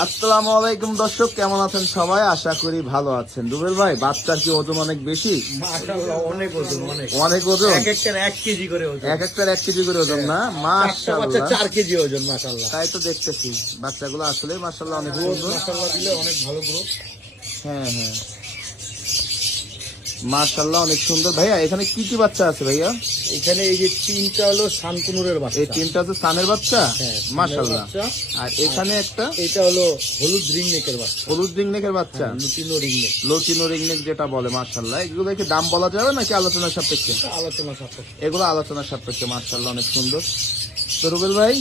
আসসালামু আলাইকুম দর্শক, কেমন আছেন সবাই? আশা করি ভালো আছেন। রুবেল ভাই, বাচ্চার কি ওজন অনেক বেশি? মাশাআল্লাহ, অনেক ওজন, অনেক ওজন। এক একটার 1 কেজি করে ওজন, এক একটার 1 কেজি করে ওজন না? মাশাআল্লাহ, 4 কেজি ওজন। মাশাআল্লাহ, তাই তো দেখতেছি। বাচ্চাগুলো আসলে মাশাআল্লাহ অনেক গ্রোথ সুন্দর। মাশাআল্লাহ দিলে অনেক ভালো গ্রোথ। হ্যাঁ হ্যাঁ, মাশাআল্লাহ অনেক সুন্দর। ভাইয়া এখানে কি কি বাচ্চা আছে ভাইয়া? এখানে এই যে 3টা হলো শানকুনুরের বাচ্চা। এই 3টা আছে সানের বাচ্চা। হ্যাঁ, মাশাআল্লাহ। বাচ্চা। আর এখানে একটা এটা হলো হলুদ রিংনেকের বাচ্চা। হলুদ রিংনেকের বাচ্চা, লুটিনো রিংনেক। লোটিনো রিংনেক যেটা বলে। মাশাআল্লাহ, এগুলো কি দাম বলা যাবে নাকি আলোচনার সাপেক্ষে? আলোচনা সাপেক্ষে। এগুলো আলোচনার সাপেক্ষে। মাশাআল্লাহ অনেক সুন্দর। তো রুবেল ভাই,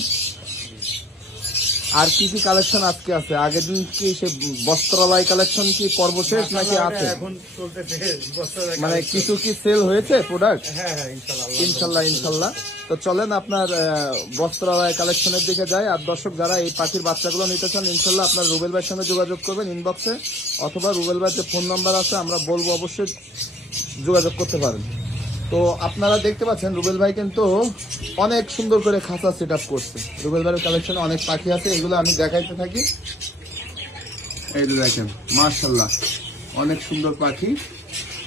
আর কি কি কালেকশন আজকে আছে? আগের দিন কি সে বস্ত্রালয় কালেকশন কি পর্ব শেষ নাকি আছে? এখন চলতেছে বস্ত্রের মানে কালেকশন। কিছু কি সেল হয়েছে প্রোডাক্ট? হ্যাঁ হ্যাঁ, ইনশাআল্লাহ ইনশাল্লাহ ইনশাল্লাহ। তো চলেন আপনার বস্ত্রালয় কালেকশনের দিকে যাই। আর দর্শক যারা এই পাখির বাচ্চাগুলো নিতে চান, ইনশাল্লাহ আপনার রুবেল ভাইয়ের সঙ্গে যোগাযোগ করবেন ইনবক্সে, অথবা রুবেল ভাইয়ের যে ফোন নাম্বার আছে আমরা বলবো, অবশ্যই যোগাযোগ করতে পারেন। তো আপনারা দেখতে পাচ্ছেন রুবেল ভাই কিন্তু অনেক সুন্দর করে খাঁচা সেট আপ করছে। রুবেল ভাইয়ের কালেকশনে অনেক পাখি আছে, এগুলো আমি দেখাইতে থাকি। এই যে দেখেন, মাশাআল্লাহ অনেক সুন্দর পাখি।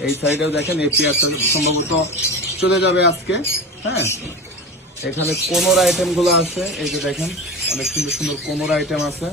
এই সাইডেও দেখেন, এই পেয়ারটা সম্ভবত চলে যাবে আজকে। হ্যাঁ, এখানে কোনোর আইটেম গুলো আছে। এই যে দেখেন, অনেক সুন্দর সুন্দর কোনোর আইটেম আছে।